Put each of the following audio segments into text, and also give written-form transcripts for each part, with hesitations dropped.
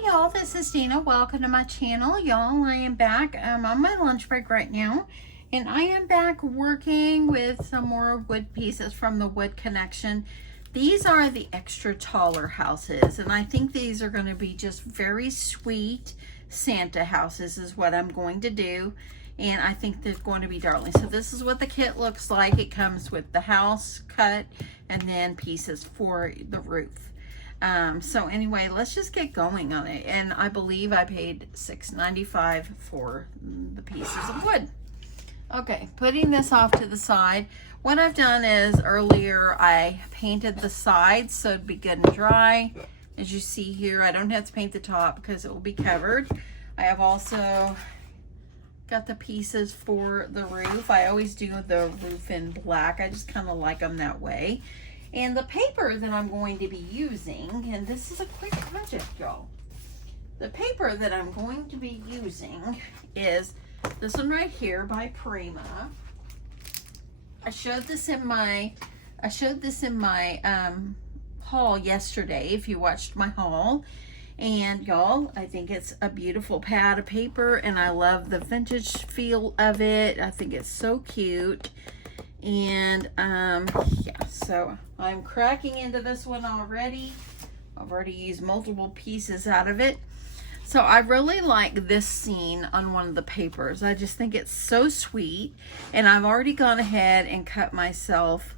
Hey y'all, this is Deanna. Welcome to my channel. Y'all, I am back. I'm on my lunch break right now. And I am back working with some more wood pieces from the Wood Connection. These are the extra taller houses. And I think these are going to be just very sweet Santa houses is what I'm going to do. And I think they're going to be darling. So this is what the kit looks like. It comes with the house cut and then pieces for the roof. So anyway, let's just get going on it. And I believe I paid $6.95 for the pieces of wood. Okay, putting this off to the side. What I've done is earlier I painted the sides so it'd be good and dry. As you see here, I don't have to paint the top because it will be covered. I have also got the pieces for the roof. I always do the roof in black. I just kind of like them that way. And the paper that I'm going to be using, and this is a quick project, y'all. The paper that I'm going to be using is this one right here by Prima. I showed this in my haul yesterday, if you watched my haul. And y'all, I think it's a beautiful pad of paper, and I love the vintage feel of it. I think it's so cute. And yeah, so I'm cracking into this one already. I've already used multiple pieces out of it. So I really like this scene on one of the papers. I just think it's so sweet. And I've already gone ahead and cut myself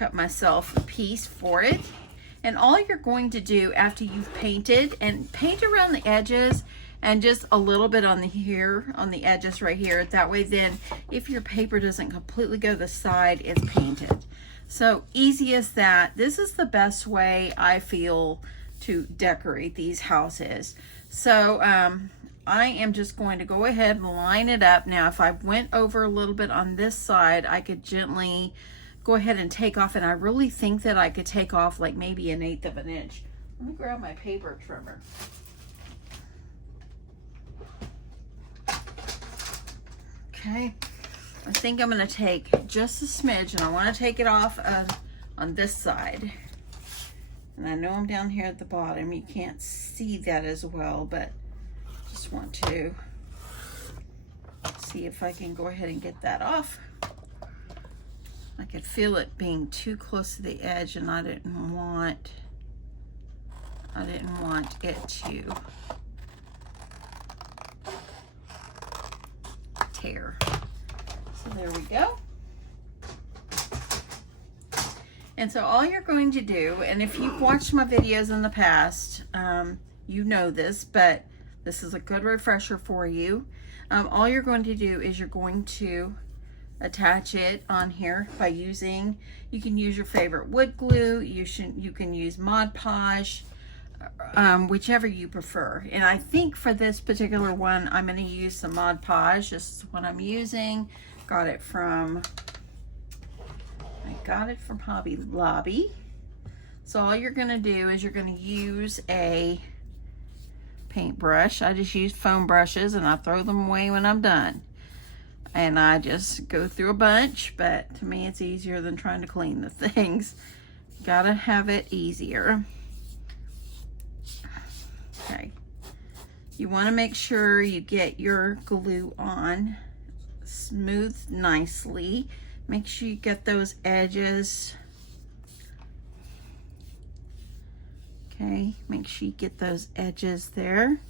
a piece for it. And all you're going to do after you've painted, and paint around the edges and just a little bit on the edges right here. That way then, if your paper doesn't completely go to the side, it's painted. So easy as that. This is the best way I feel to decorate these houses. So I am just going to go ahead and line it up. Now, if I went over a little bit on this side, I could gently go ahead and take off. And I really think that I could take off like maybe 1/8 of an inch. Let me grab my paper trimmer. Okay, I think I'm going to take just a smidge, and I want to take it off on this side. And I know I'm down here at the bottom. You can't see that as well, but just want to see if I can go ahead and get that off. I could feel it being too close to the edge, and I didn't want it to tear. So there we go. And so all you're going to do, and if you've watched my videos in the past, you know this, but this is a good refresher for you. All you're going to do is you're going to attach it on here by using, you can use your favorite wood glue, you can use Mod Podge, whichever you prefer. And I think for this particular one, I'm going to use some Mod Podge. This is what I'm using. I got it from Hobby Lobby. So all you're going to do is you're going to use a paintbrush. I just use foam brushes, and I throw them away when I'm done. And I just go through a bunch, but to me it's easier than trying to clean the things. Gotta have it easier. Okay, you want to make sure you get your glue on smooth nicely. Make sure you get those edges. Okay, make sure you get those edges there.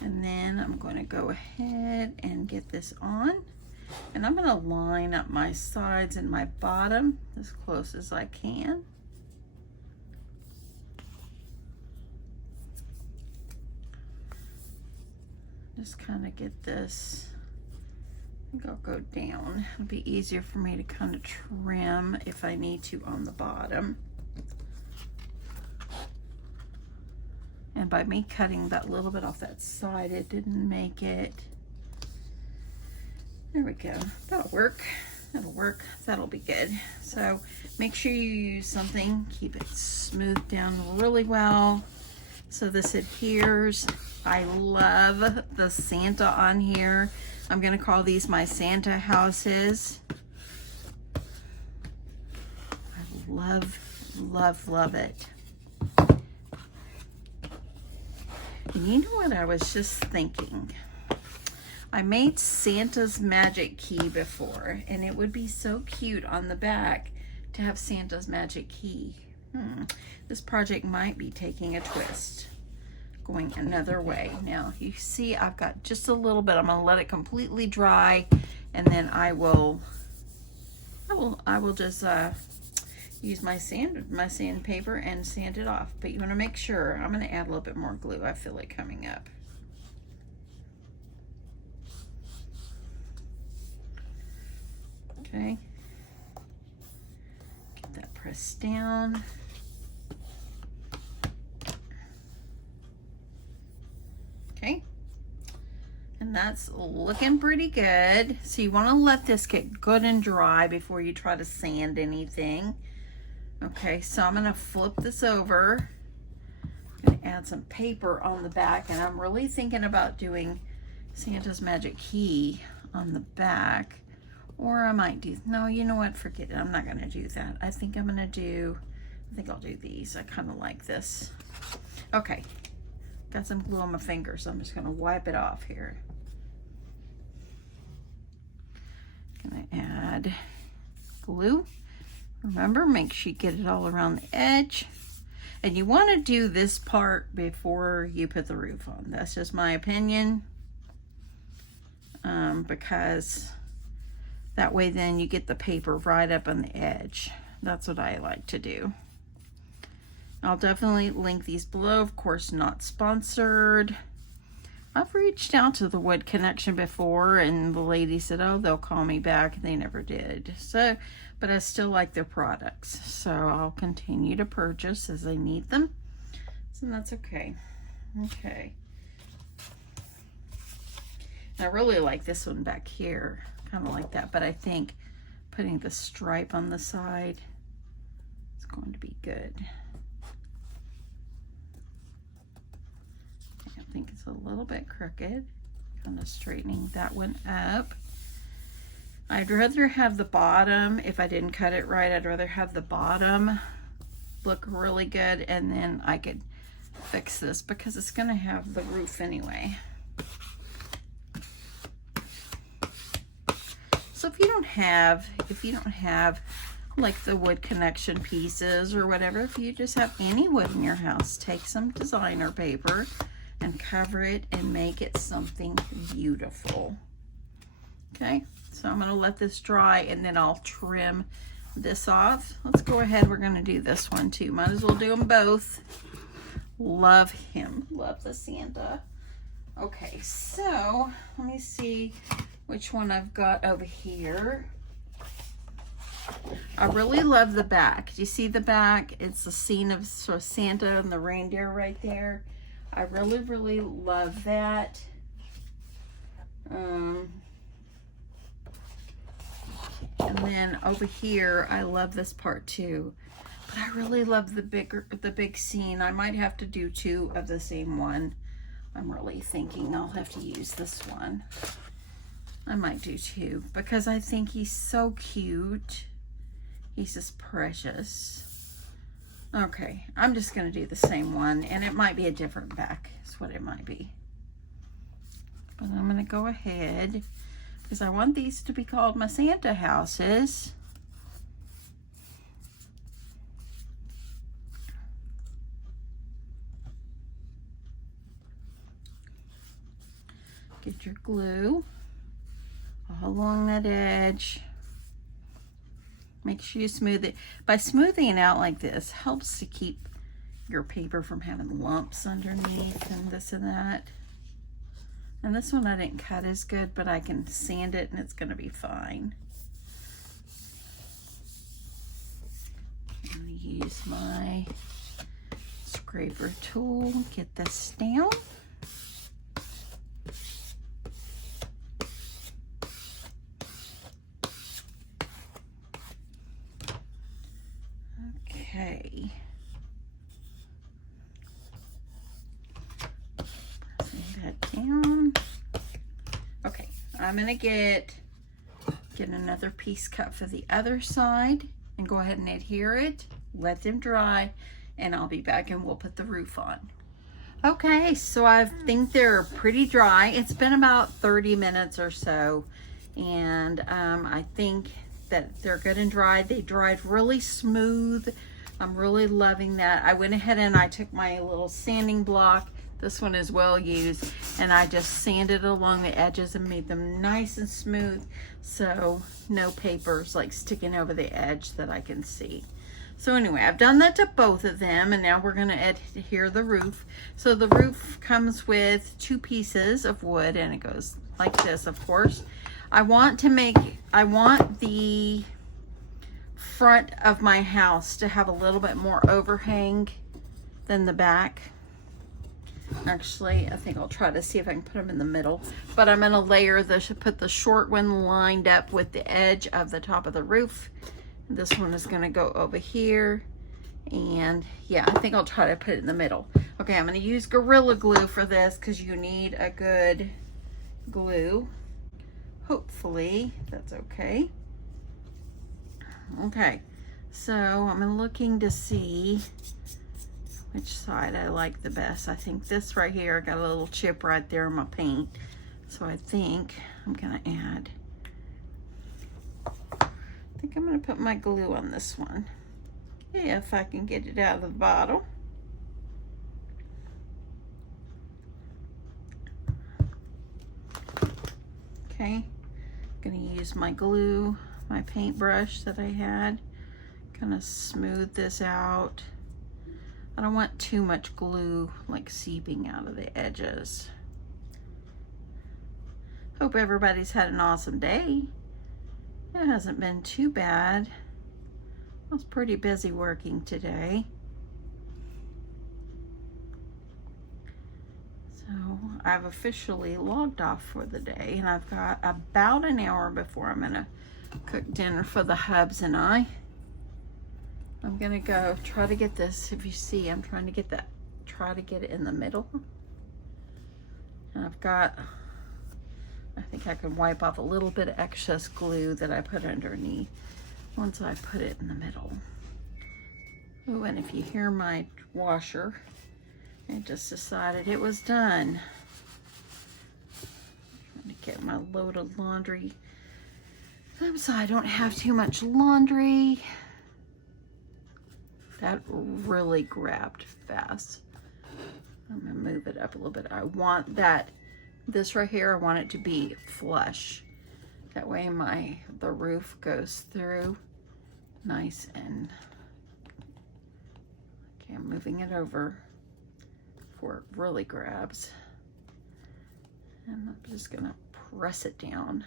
And then I'm going to go ahead and get this on. And I'm going to line up my sides and my bottom as close as I can. Just kind of get this, I think I'll go down. It'll be easier for me to kind of trim if I need to on the bottom. And by me cutting that little bit off that side, it didn't make it. There we go. That'll work. That'll work. That'll be good. So make sure you use something. Keep it smoothed down really well so this adheres. I love the Santa on here. I'm going to call these my Santa houses. I love, love, love it. And you know what I was just thinking? I made Santa's magic key before, and it would be so cute on the back to have Santa's magic key. This project might be taking a twist, going another way. Now you see I've got just a little bit. I'm going to let it completely dry, and then I will just use my sandpaper and sand it off. But you want to make sure. I'm going to add a little bit more glue. I feel it coming up. Okay. Get that pressed down. Okay. And that's looking pretty good. So you want to let this get good and dry before you try to sand anything. Okay, so I'm going to flip this over. I'm going to add some paper on the back, and I'm really thinking about doing Santa's magic key on the back. Or I might do, no, you know what, forget it. I'm not going to do that. I think I'll do these. I kind of like this. Okay, got some glue on my fingers, so I'm just going to wipe it off here. Gonna add glue. Remember, make sure you get it all around the edge. And you want to do this part before you put the roof on. That's just my opinion. Because that way then you get the paper right up on the edge. That's what I like to do. I'll definitely link these below. Of course, not sponsored. I've reached out to the Wood Connection before, and the lady said, oh, they'll call me back. They never did. So, but I still like their products. So I'll continue to purchase as I need them. So that's okay. Okay. I really like this one back here. Kind of like that. But I think putting the stripe on the side is going to be good. I think it's a little bit crooked. Kind of straightening that one up. I'd rather have the bottom, if I didn't cut it right, I'd rather have the bottom look really good, and then I could fix this because it's going to have the roof anyway. So if you don't have like the Wood Connection pieces or whatever, if you just have any wood in your house, take some designer paper and cover it and make it something beautiful. Okay, so I'm going to let this dry, and then I'll trim this off. Let's go ahead. We're going to do this one too. Might as well do them both. Love him. Love the Santa. Okay, so let me see which one I've got over here. I really love the back. Do you see the back? It's the scene of sort of Santa and the reindeer right there. I really, really love that. And then over here, I love this part too. But I really love the big scene. I might have to do two of the same one. I'm really thinking I'll have to use this one. I might do two because I think he's so cute. He's just precious. Okay, I'm just going to do the same one, and it might be a different back. That's what it might be. But I'm going to go ahead because I want these to be called my Santa houses. Get your glue all along that edge. Make sure you smooth it. By smoothing it out like this, helps to keep your paper from having lumps underneath and this and that. And this one I didn't cut as good, but I can sand it and it's going to be fine. I'm going to use my scraper tool, get this down. Okay. Pressing that down. Okay, I'm gonna get another piece cut for the other side and go ahead and adhere it. Let them dry, and I'll be back and we'll put the roof on. Okay, so I think they're pretty dry. It's been about 30 minutes or so, and I think that they're good and dry. They dried really smooth. I'm really loving that. I went ahead and I took my little sanding block. This one is well used, and I just sanded along the edges and made them nice and smooth, so no papers like sticking over the edge that I can see. So anyway, I've done that to both of them, and now we're going to adhere the roof. So the roof comes with 2 pieces of wood, and it goes like this, of course. I want the front of my house to have a little bit more overhang than the back. Actually, I think I'll try to see if I can put them in the middle, but I'm going to layer put the short one lined up with the edge of the top of the roof. This one is going to go over here, and yeah, I think I'll try to put it in the middle. Okay, I'm going to use Gorilla Glue for this because you need a good glue. Hopefully that's okay. Okay, so I'm looking to see which side I like the best. I think this right here, I got a little chip right there in my paint, so I think I'm going to add, I think I'm going to put my glue on this one. Yeah, if I can get it out of the bottle. Okay, I'm going to use my glue, my paintbrush that I had, kind of smooth this out. I don't want too much glue like seeping out of the edges. Hope everybody's had an awesome day. It hasn't been too bad. I was pretty busy working today. So I've officially logged off for the day, and I've got about an hour before I'm gonna cook dinner for the hubs and I. I'm gonna go try to get this. If you see, I'm trying to get that, try to get it in the middle. And I've got, I think I can wipe off a little bit of excess glue that I put underneath once I put it in the middle. Oh, and if you hear my washer, it just decided it was done. I'm trying to get my load of laundry so I don't have too much laundry. That really grabbed fast. I'm gonna move it up a little bit. I want that, this right here, I want it to be flush. That way the roof goes through nice and, okay, I'm moving it over before it really grabs. And I'm just gonna press it down.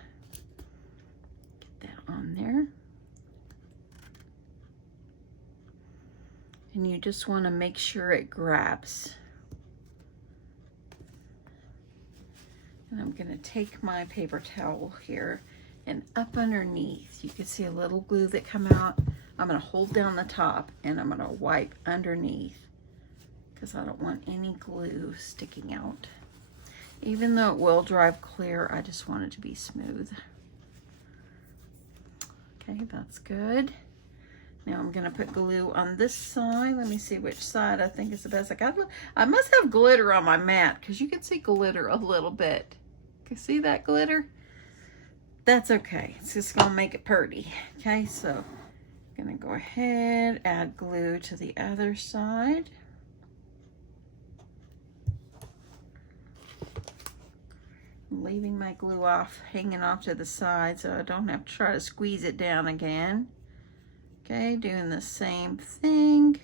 Get that on there. And you just want to make sure it grabs. And I'm going to take my paper towel here, and up underneath you can see a little glue that come out. I'm going to hold down the top, and I'm going to wipe underneath because I don't want any glue sticking out. Even though it will drive clear, I just want it to be smooth. Okay, that's good. Now I'm gonna put glue on this side. Let me see which side I think is the best. I must have glitter on my mat because you can see glitter a little bit. Can you see that glitter? That's okay. It's just gonna make it pretty. Okay, so I'm gonna go ahead, add glue to the other side. I'm leaving my glue hanging off to the side so I don't have to try to squeeze it down again. Okay, doing the same thing.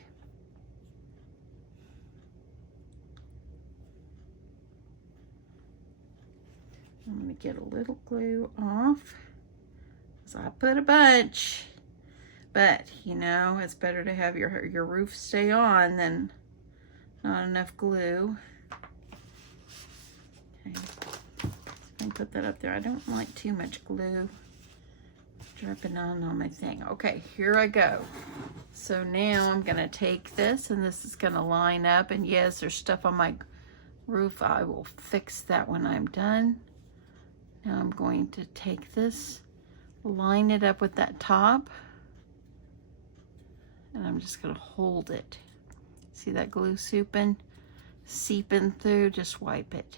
I'm going to get a little glue off. So I put a bunch, but you know, it's better to have your roof stay on than not enough glue. Okay, so I can put that up there. I don't like too much glue dripping on my thing. Okay, here I go. So now I'm gonna take this, and this is gonna line up, and yes, there's stuff on my roof. I will fix that when I'm done. Now I'm going to take this, line it up with that top, and I'm just gonna hold it. See that glue souping? seeping through, just wipe it.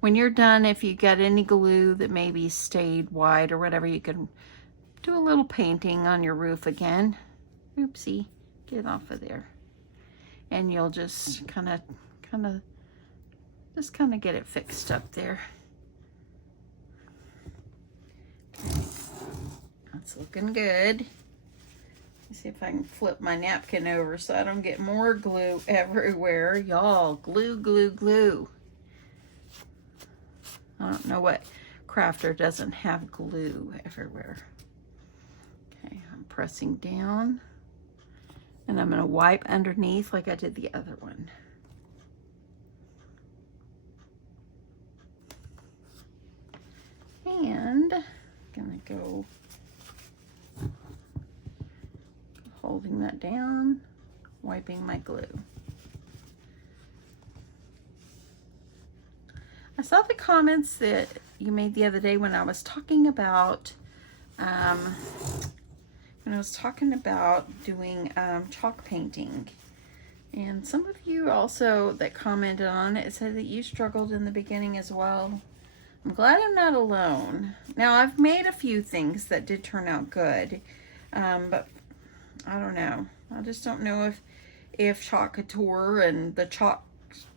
When you're done, if you got any glue that maybe stayed white or whatever, you can do a little painting on your roof again. Oopsie, get off of there. And you'll just kind of get it fixed up there. Okay. That's looking good. Let's see if I can flip my napkin over so I don't get more glue everywhere. Y'all, glue, glue, glue. I don't know what crafter doesn't have glue everywhere. Okay, I'm pressing down. And I'm going to wipe underneath like I did the other one. And I'm going to go holding that down, wiping my glue. I saw the comments that you made the other day when I was talking about doing chalk painting. And some of you also that commented on it said that you struggled in the beginning as well. I'm glad I'm not alone. Now, I've made a few things that did turn out good, but I don't know. I just don't know if chalk couture and the chalk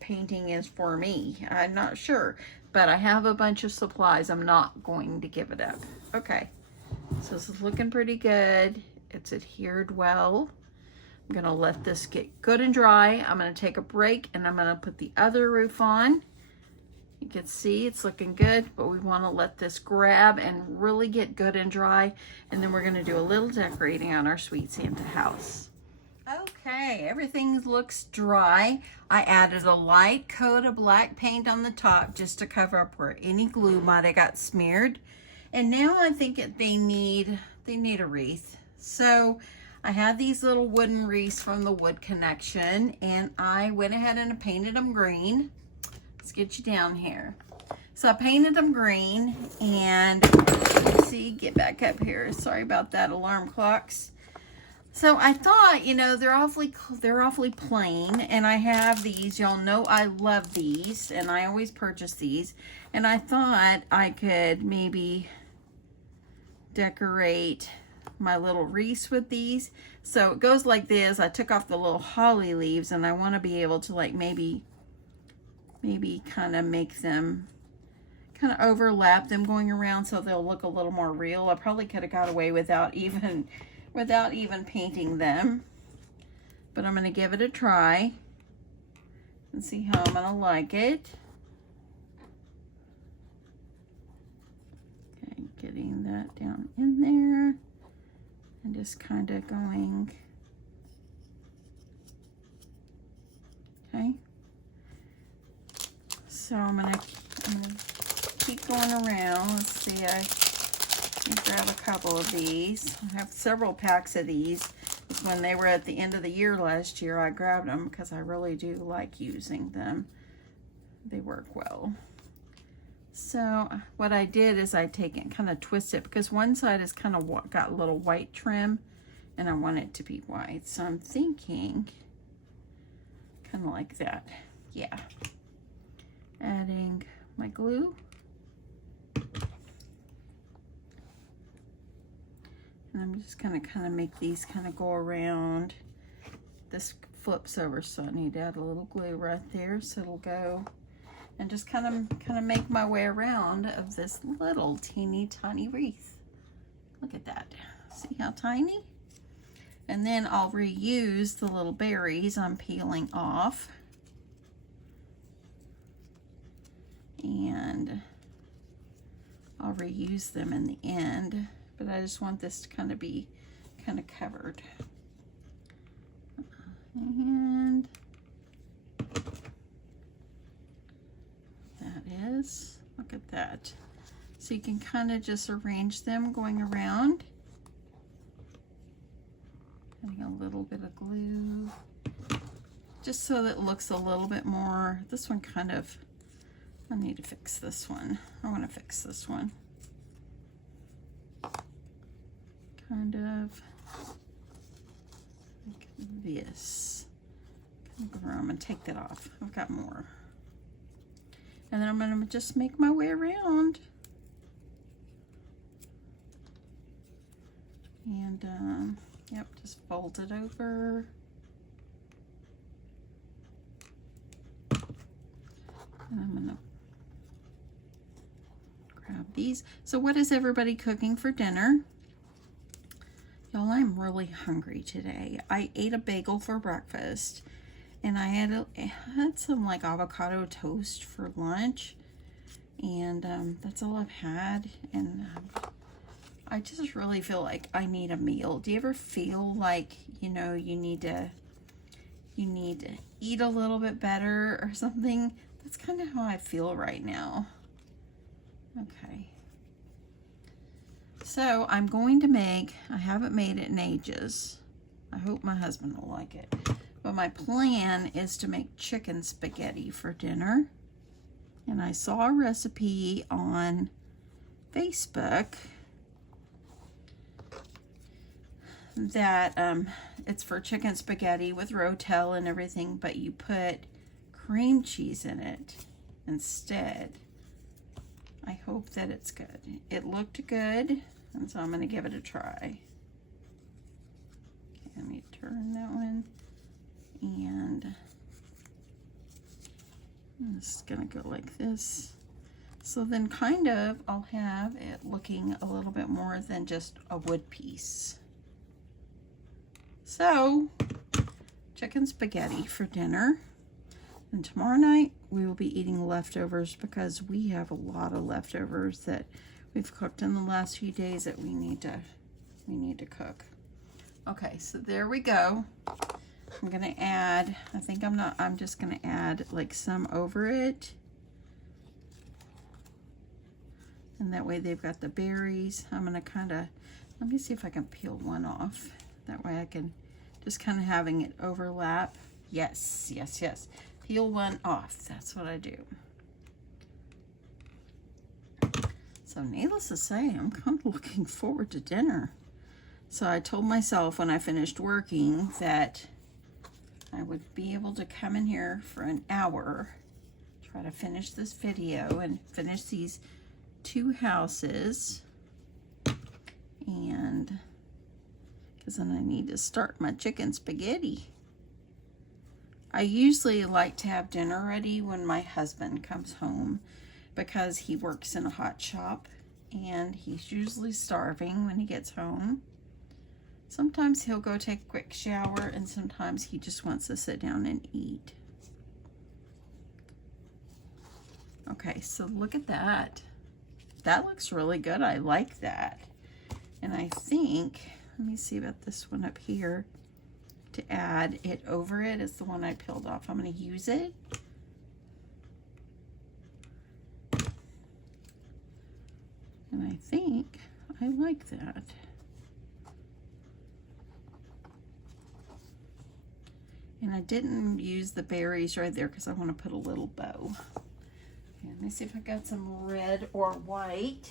painting is for me. I'm not sure, but I have a bunch of supplies. I'm not going to give it up. Okay, so this is looking pretty good. It's adhered well. I'm gonna let this get good and dry. I'm gonna take a break and I'm gonna put the other roof on. You can see it's looking good, but we want to let this grab and really get good and dry. And then we're going to do a little decorating on our Sweet Santa house. Okay, everything looks dry. I added a light coat of black paint on the top just to cover up where any glue might have got smeared. And now I think they need a wreath. So I have these little wooden wreaths from the Wood Connection, and I went ahead and painted them green. Let's get you down here. So I painted them green, and let's see, get back up here. Sorry about that, alarm clocks. So I thought, you know, they're awfully plain, and I have these. Y'all know I love these, and I always purchase these. And I thought I could maybe decorate my little wreaths with these. So it goes like this. I took off the little holly leaves, and I want to be able to like maybe kind of make them, kind of overlap them going around so they'll look a little more real. I probably could have got away without even painting them, but I'm going to give it a try and see how I'm going to like it. Okay, getting that down in there and just kind of going. Okay. So I'm gonna keep going around. Let's see, I grab a couple of these. I have several packs of these. When they were at the end of the year last year, I grabbed them because I really do like using them. They work well. So what I did is I take it and kind of twist it, because one side is kind of got a little white trim and I want it to be white. So I'm thinking kind of like that. Yeah. Adding my glue. And I'm just gonna kind of make these kind of go around. This flips over, so I need to add a little glue right there so it'll go. And just kind of make my way around of this little teeny tiny wreath. Look at that. See how tiny? And then I'll reuse the little berries I'm peeling off. And I'll reuse them in the end, but I just want this to kind of be kind of covered. And that is, look at that. So you can kind of just arrange them going around. Adding a little bit of glue, just so that it looks a little bit more, this one kind of, I need to fix this one. I want to fix this one. Kind of like this. I'm gonna take that off. I've got more. And then I'm gonna just make my way around. And yep, just fold it over. And I'm gonna grab these. So what is everybody cooking for dinner? Y'all, I'm really hungry today. I ate a bagel for breakfast, and I had some like avocado toast for lunch, and that's all I've had. And I just really feel like I need a meal. Do you ever feel like, you know, you need to eat a little bit better or something? That's kind of how I feel right now. Okay. So I'm going to make, I haven't made it in ages. I hope my husband will like it. But my plan is to make chicken spaghetti for dinner. And I saw a recipe on Facebook that it's for chicken spaghetti with rotel and everything, but you put cream cheese in it instead. I hope that it's good. It looked good, and so I'm going to give it a try. Okay, let me turn that one, and this is going to go like this. So then kind of I'll have it looking a little bit more than just a wood piece. So, chicken spaghetti for dinner. And tomorrow night we will be eating leftovers because we have a lot of leftovers that we've cooked in the last few days that we need to cook. Okay, so there we go. I'm gonna add, I'm just gonna add like some over it. And that way they've got the berries. I'm gonna let me see if I can peel one off. That way I can just kind of having it overlap. Yes, yes, yes. Peel one off. That's what I do. So needless to say, I'm kind of looking forward to dinner. So I told myself when I finished working that I would be able to come in here for an hour, try to finish this video and finish these 2 houses, and because then I need to start my chicken spaghetti. I usually like to have dinner ready when my husband comes home because he works in a hot shop and he's usually starving when he gets home. Sometimes he'll go take a quick shower and sometimes he just wants to sit down and eat. Okay, so look at that. That looks really good. I like that. And I think, let me see about this one up here. To add it over it is the one I peeled off. I'm going to use it. And I think I like that. And I didn't use the berries right there because I want to put a little bow. Okay, let me see if I got some red or white.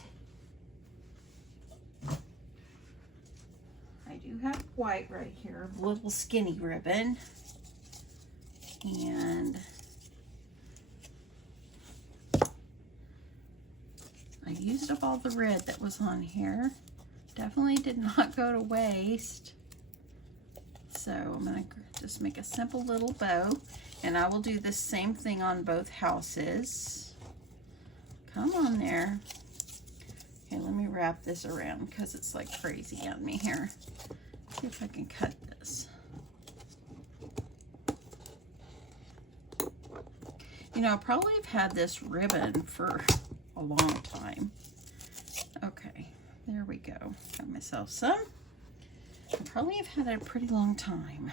I do have white right here, a little skinny ribbon. And I used up all the red that was on here. Definitely did not go to waste. So I'm going to just make a simple little bow. And I will do the same thing on both houses. Come on there. Okay, let me wrap this around because it's like crazy on me here. See if I can cut this. You know, I probably have had this ribbon for a long time. Okay, there we go. Got myself some. I probably have had it a pretty long time.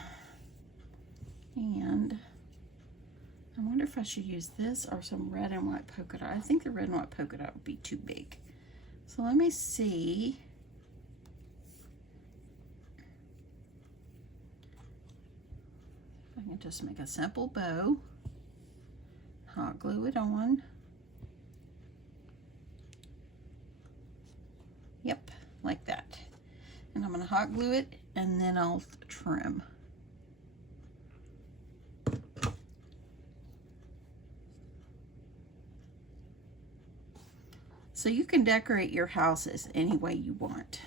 And I wonder if I should use this or some red and white polka dot. I think the red and white polka dot would be too big. So let me see. I can just make a simple bow. Hot glue it on. Yep, like that. And I'm going to hot glue it and then I'll trim. So you can decorate your houses any way you want.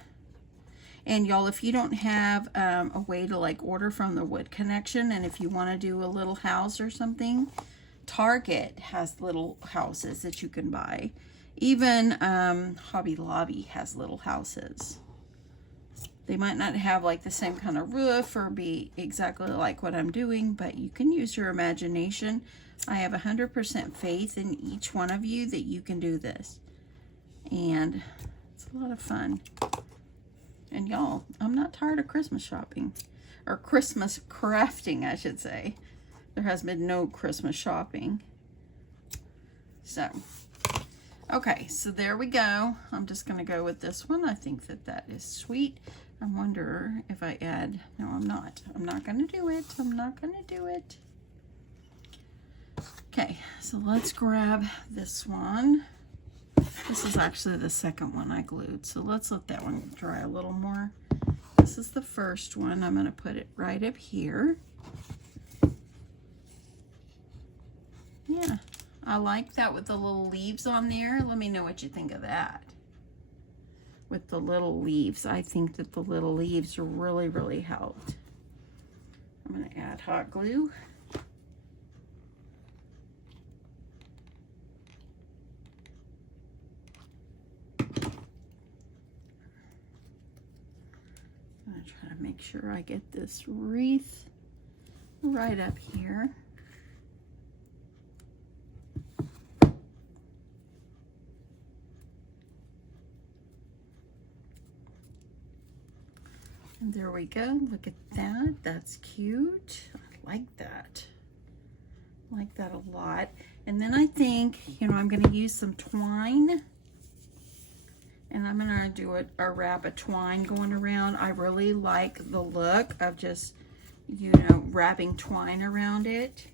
And y'all, if you don't have a way to like order from the Wood Connection, and if you want to do a little house or something, Target has little houses that you can buy. Even Hobby Lobby has little houses. They might not have like the same kind of roof or be exactly like what I'm doing, but you can use your imagination. I have 100% faith in each one of you that you can do this. And it's a lot of fun. And y'all, I'm not tired of Christmas shopping. Or Christmas crafting, I should say. There has been no Christmas shopping. So, okay, so there we go. I'm just going to go with this one. I think that that is sweet. I wonder if I add... No, I'm not. I'm not going to do it. I'm not going to do it. Okay, so let's grab this one. This is actually the second one I glued, so let's let that one dry a little more. This is the first one. I'm going to put it right up here. Yeah, I like that with the little leaves on there. Let me know what you think of that. With the little leaves, I think that the little leaves really, really helped. I'm going to add hot glue. I'm going to try to make sure I get this wreath right up here. And there we go. Look at that. That's cute. I like that. I like that a lot. And then I think, you know, I'm going to use some twine. And I'm going to do a wrap of twine going around. I really like the look of just, you know, wrapping twine around it.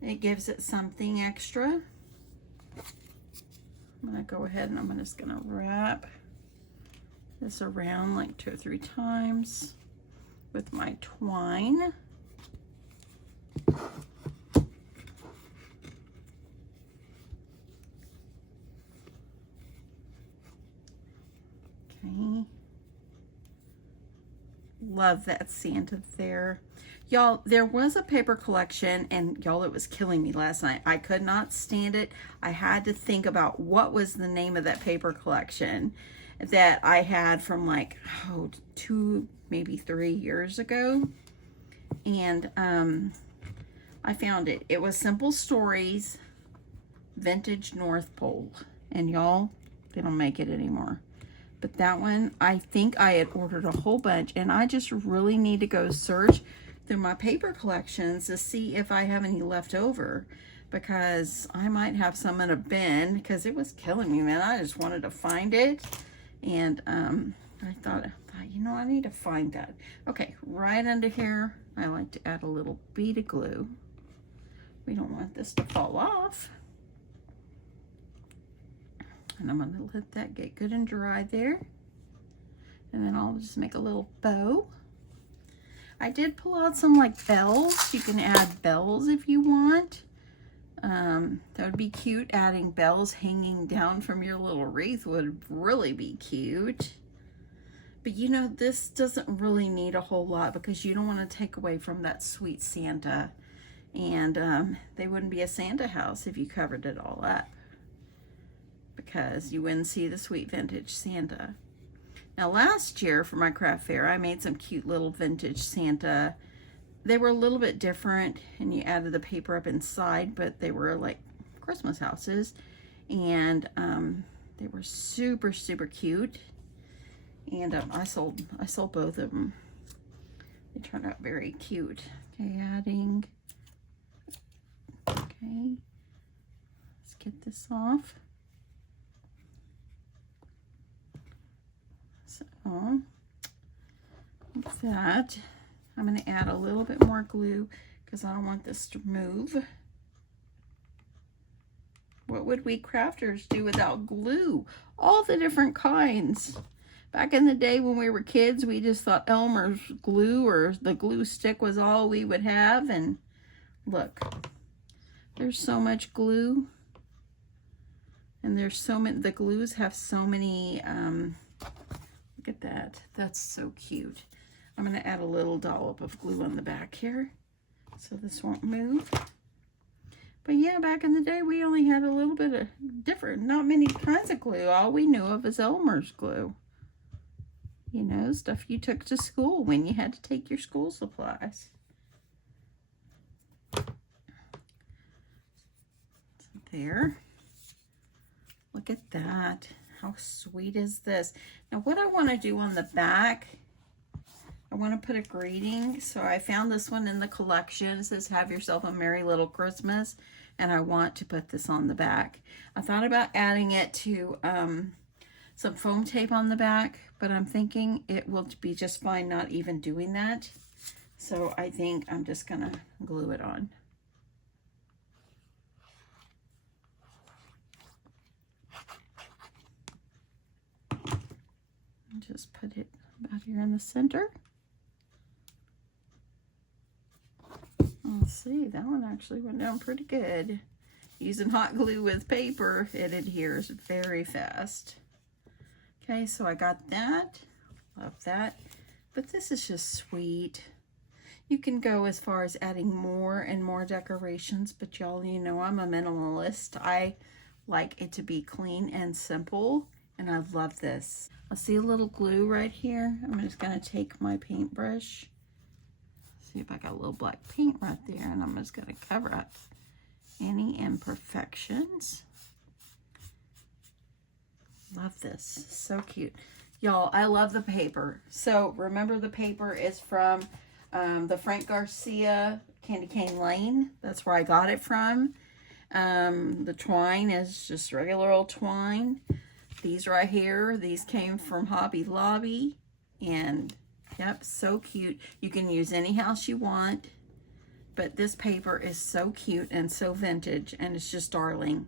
It gives it something extra. I'm going to go ahead and I'm just going to wrap this around like 2 or 3 times with my twine. Okay. Love that Santa there. Y'all, there was a paper collection, and y'all, it was killing me last night. I could not stand it. I had to think about what was the name of that paper collection that I had from like, 2, maybe 3 years ago. And I found it. It was Simple Stories, Vintage North Pole. And y'all, they don't make it anymore. But that one, I think I had ordered a whole bunch, and I just really need to go search through my paper collections to see if I have any left over, because I might have some in a bin, because it was killing me, man. I just wanted to find it. And I thought, you know, I need to find that. Okay, right under here, I like to add a little bead of glue. We don't want this to fall off. And I'm going to let that get good and dry there. And then I'll just make a little bow. I did pull out some like bells. You can add bells if you want. That would be cute. Adding bells hanging down from your little wreath would really be cute. But you know, this doesn't really need a whole lot because you don't want to take away from that sweet Santa. And they wouldn't be a Santa house if you covered it all up, because you wouldn't see the sweet vintage Santa. Now last year for my craft fair, I made some cute little vintage Santa. They were a little bit different, and you added the paper up inside, but they were like Christmas houses, and they were super, super cute. And I sold both of them. They turned out very cute. Okay, adding. Okay, let's get this off. So, like that. I'm going to add a little bit more glue because I don't want this to move. What would we crafters do without glue? All the different kinds. Back in the day when we were kids, we just thought Elmer's glue or the glue stick was all we would have. And look, there's so much glue. And there's so many, the glues have so many, look at that. That's so cute. I'm going to add a little dollop of glue on the back here so this won't move. But yeah, back in the day, we only had a little bit of different, not many kinds of glue. All we knew of is Elmer's glue. You know, stuff you took to school when you had to take your school supplies. There. Look at that. How sweet is this? Now what I want to do on the back, I want to put a greeting. So I found this one in the collection. It says, "Have yourself a merry little Christmas." And I want to put this on the back. I thought about adding it to some foam tape on the back, but I'm thinking it will be just fine not even doing that. So I think I'm just gonna glue it on. Just put it about here in the center. Let's see, that one actually went down pretty good. Using hot glue with paper, it adheres very fast. Okay, so I got that. Love that. But this is just sweet. You can go as far as adding more and more decorations, but y'all, you know, I'm a minimalist. I like it to be clean and simple, and I love this. I see a little glue right here. I'm just gonna take my paintbrush. See if I got a little black paint right there, and I'm just gonna cover up any imperfections. Love this, so cute. Y'all, I love the paper. So remember, the paper is from the Frank Garcia Candy Cane Lane. That's where I got it from. The twine is just regular old twine. These right here, these came from Hobby Lobby. And yep, so cute. You can use any house you want. But this paper is so cute and so vintage, and it's just darling.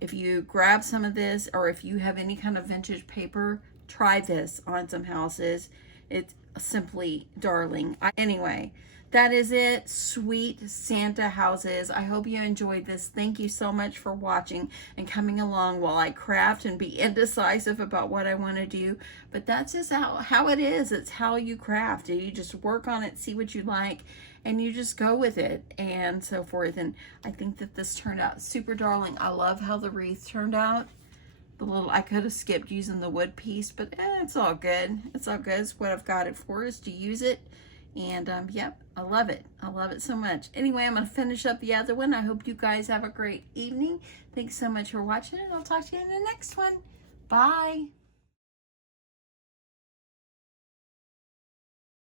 If you grab some of this, or if you have any kind of vintage paper, try this on some houses. It's simply darling. Anyway, that is it. Sweet Santa houses. I hope you enjoyed this. Thank you so much for watching and coming along while I craft and be indecisive about what I want to do. But that's just how it is. It's how you craft. You just work on it, see what you like, and you just go with it and so forth. And I think that this turned out super darling. I love how the wreath turned out. The little, I could have skipped using the wood piece, but it's all good. It's all good. It's what I've got it for, is to use it. And yep, I love it. I love it so much. Anyway, I'm going to finish up the other one. I hope you guys have a great evening. Thanks so much for watching, and I'll talk to you in the next one. Bye.